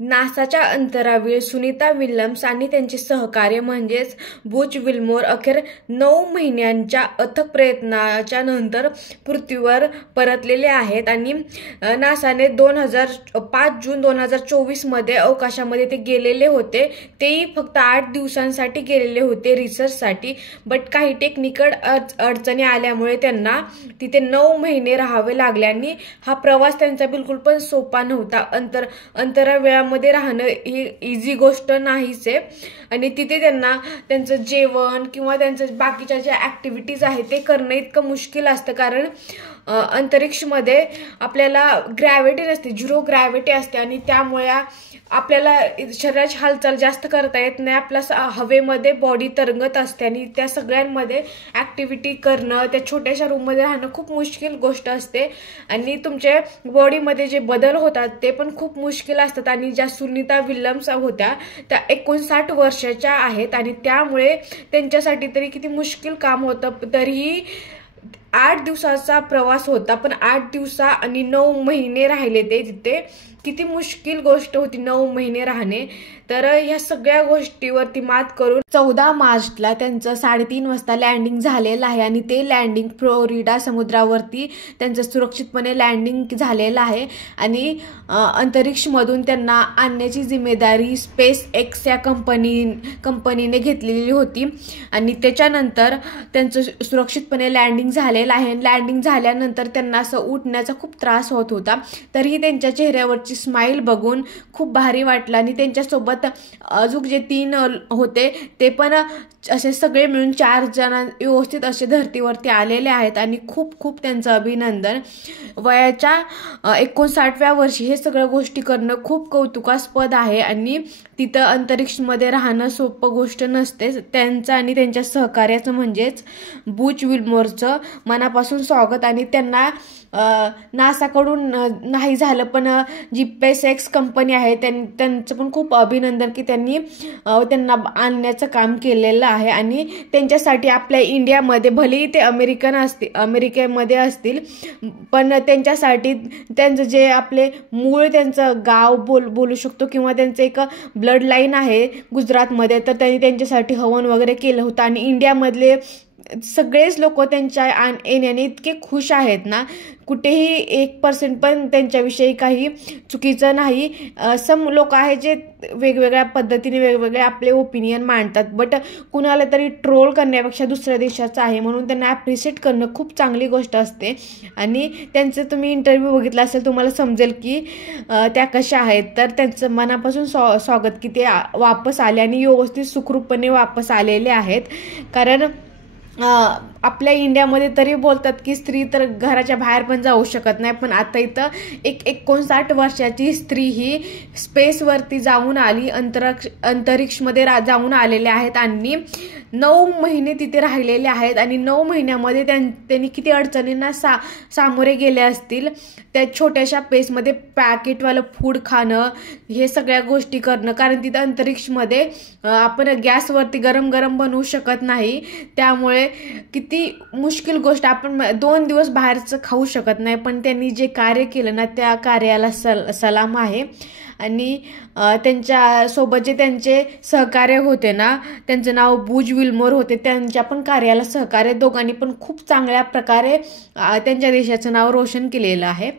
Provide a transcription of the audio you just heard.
नासाच्या अंतराळवीर Sunita Williams आणि त्यांचे सहकार्य म्हणजेच बुच विल्मोर अखेर 9 महिन्यांच्या अथक प्रयत्नाच्या नंतर पृथ्वीवर परतलेले आहेत आणि नासाने 5 जून 2024 मध्ये अवकाशामध्ये ते गेलेले होते। तेही फक्त 8 दिवसांसाठी गेलेले होते रिसर्चसाठी, बट काही टेक्निकल अडचणी आल्यामुळे त्यांना तिथे 9 महिने राहावे लागले आणि हा प्रवास त्यांचा बिलकुल पण सोपा नव्हता। अंतराळामध्ये राहणं ही इझी गोष्ट नाहीच आहे आणि तिथे त्यांना त्यांचं जेवण किंवा त्यांचं बाकीच्या ज्या ऍक्टिव्हिटीज आहेत ते करणं इतकं मुश्किल असतं, कारण अंतरिक्षमध्ये आपल्याला ग्रॅव्हिटी नसते, झिरो ग्रॅव्हिटी असते आणि त्यामुळे आपल्याला शरीराची हालचाल जास्त करता येत नाही। आपला हवेमध्ये बॉडी तरंगत असते आणि त्या सगळ्यांमध्ये ऍक्टिव्हिटी करणं, त्या छोट्याशा रूममध्ये राहणं खूप मुश्किल गोष्ट असते आणि तुमच्या बॉडीमध्ये जे बदल होतात ते पण खूप मुश्किल असतात। आणि ज्या सुनीता विल्यम्स होत्या त्या 59 वर्षाच्या आहेत आणि त्यामुळे त्यांच्यासाठी तरी किती मुश्किल काम होतं। तरीही 8 दिवसाचा प्रवास होता, पण 8 दिवस आणि 9 महिने राहिले ते तिथे। किती मुश्किल गोष्ट होती 9 महिने राहणे। तर ह्या सगळ्या गोष्टीवरती मात करून 14 मार्चला त्यांचं 3:30 वाजता लँडिंग झालेलं आहे आणि ते लँडिंग फ्लोरिडा समुद्रावरती त्यांचं सुरक्षितपणे लँडिंग झालेलं आहे आणि अंतरिक्षमधून त्यांना आणण्याची जिम्मेदारी स्पेस एक्स या कंपनीने घेतलेली होती आणि त्याच्यानंतर त्यांचं सुरक्षितपणे लँडिंग झालेलं आहे। लँडिंग झाल्यानंतर त्यांना असं उठण्याचा खूप त्रास होत होता, तरीही त्यांच्या चेहऱ्यावरची स्माइल बघून खूप भारी वाटलं आणि त्यांच्यासोबत अजून जे 3 होते ते पण असे सगळे मिळून 4 जण व्यवस्थित असे धर्तीवरती आलेले आहेत आणि खूप खूप त्यांचं अभिनंदन। वयाच्या 59व्या वर्षी हे सगळ्या गोष्टी करणं खूप कौतुकास्पद आहे आणि तिथं अंतरिक्षमध्ये राहणं सोपं गोष्ट नसते। त्यांचं आणि त्यांच्या सहकार्याचं म्हणजेच बुच विल्मोरचं मनापासून स्वागत आणि त्यांना नासाकडून नाही झालं पण जी स्पेस एक्स कंपनी आहे त्यांचं पण खूप अभिनंदन की त्यांनी त्यांना आणण्याचं काम केलेलं आहे आणि त्यांच्यासाठी आपल्या इंडियामध्ये भलेही ते अमेरिकेमध्ये असतील पण त्यांच्यासाठी त्यांचं जे आपले मूळ त्यांचं गाव बोलू शकतो किंवा त्यांचं एक ब्लड लाईन आहे गुजरातमध्ये, तर त्यांनी त्यांच्यासाठी हवन वगैरे केलं होतं आणि इंडियामधले सगळेच लोक त्यांच्या येण्याने इतके खुश आहेत ना, कुठेही 1% पण त्यांच्याविषयी काही चुकीचं नाही। सम लोक आहेत जे वेगवेगळ्या पद्धतीने वेगवेगळे आपले ओपिनियन मांडतात, बट कुणाला तरी ट्रोल करण्यापेक्षा दुसऱ्या देशाचं आहे म्हणून त्यांना ॲप्रिशिएट करणं खूप चांगली गोष्ट असते आणि त्यांचं तुम्ही इंटरव्ह्यू बघितला असेल तुम्हाला समजेल की त्या कशा आहेत। तर त्यांचं मनापासून स्वागत की ते वापस आले आणि व्यवस्थित सुखरूपपणे वापस आलेले आहेत, कारण आपल्या इंडियामध्ये तरी बोलतात की स्त्री तर घराच्या बाहेर पण जाऊ शकत नाही, पण आता इथं एक 59 वर्षाची स्त्री ही स्पेसवरती जाऊन आली, अंतरिक्षमध्ये जाऊन आलेले आहेत आणि 9 महिने तिथे राहिलेले आहेत आणि 9 महिन्यामध्ये त्यांनी किती अडचणींना सामोरे गेले असतील। त्या छोट्याशा पेसमध्ये पॅकेटवालं फूड खाणं, हे सगळ्या गोष्टी करणं, कारण तिथं अंतरिक्षमध्ये आपण गॅसवरती गरम गरम बनवू शकत नाही, त्यामुळे किती मुश्किल गोष्ट। आपण 2 दिवस बाहेरचं खाऊ शकत नाही, पण त्यांनी जे कार्य केलं ना त्या कार्याला सलाम आहे। आणि त्यांच्या सोबत जे त्यांचे सहकार्य होते ना, त्यांचं नाव बुच विल्मोर होते, त्यांच्या पण कार्याला सहकार्य, दोघांनी पण खूप चांगल्या प्रकारे त्यांच्या देशाचं नाव रोशन केलेलं आहे।